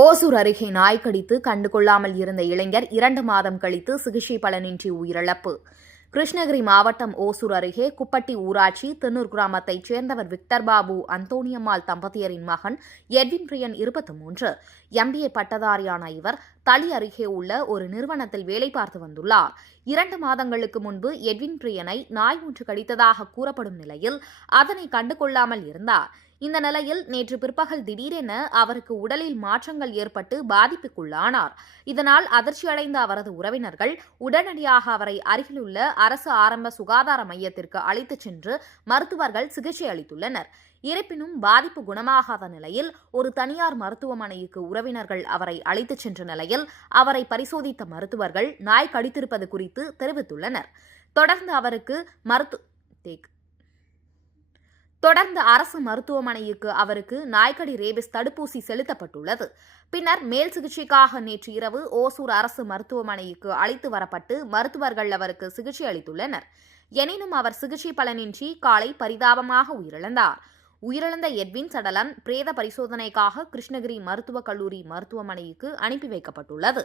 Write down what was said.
ஓசூர் அருகே நாய் கடித்து கண்டுகொள்ளாமல் இருந்த இளைஞர் 2 மாதம் கழித்து சிகிச்சை பலனின்றி உயிரிழப்பு. கிருஷ்ணகிரி மாவட்டம் ஓசூர் அருகே குப்பட்டி ஊராட்சி தின்னூர் கிராமத்தைச் சேர்ந்தவர் விக்டர் பாபு அந்தோணியம்மாள் தம்பதியரின் மகன் எட்வின் பிரியன் 23. MBA பட்டதாரியான இவர் தளி அருகே உள்ள ஒரு நிறுவனத்தில் வேலை பார்த்து வந்துள்ளார். 2 மாதங்களுக்கு முன்பு எட்வின் பிரியனை நாய் ஒன்று கடித்ததாக கூறப்படும் நிலையில் அதனை கண்டுகொள்ளாமல் இருந்தார். இந்த நிலையில் நேற்று பிற்பகல் திடீரென அவருக்கு உடலில் மாற்றங்கள் ஏற்பட்டு பாதிப்புக்குள்ளானார். இதனால் அதிர்ச்சியடைந்த அவரது உறவினர்கள் உடனடியாக அவரை அருகிலுள்ள அரசு ஆரம்ப சுகாதார மையத்திற்கு அழைத்துச் சென்று மருத்துவர்கள் சிகிச்சை அளித்துள்ளனர். இருப்பினும் பாதிப்பு குணமாகாத நிலையில் ஒரு தனியார் மருத்துவமனைக்கு உறவினர்கள் அவரை அழைத்துச் சென்ற நிலையில் அவரை பரிசோதித்த மருத்துவர்கள் நாய் கடித்திருப்பது குறித்து தெரிவித்துள்ளனர். தொடர்ந்து அரசு மருத்துவமனைக்கு அவருக்கு நாய்க்கடி ரேபிஸ் தடுப்பூசி செலுத்தப்பட்டுள்ளது. பின்னர் மேல் சிகிச்சைக்காக நேற்று இரவு ஓசூர் அரசு மருத்துவமனைக்கு அழைத்து வரப்பட்டு மருத்துவர்கள் அவருக்கு சிகிச்சை அளித்துள்ளனர். எனினும் அவர் சிகிச்சை பலனின்றி காலை பரிதாபமாக உயிரிழந்தார். உயிரிழந்த எட்வின் சடலம் பிரேத பரிசோதனைக்காக கிருஷ்ணகிரி மருத்துவக் கல்லூரி மருத்துவமனைக்கு அனுப்பி வைக்கப்பட்டுள்ளது.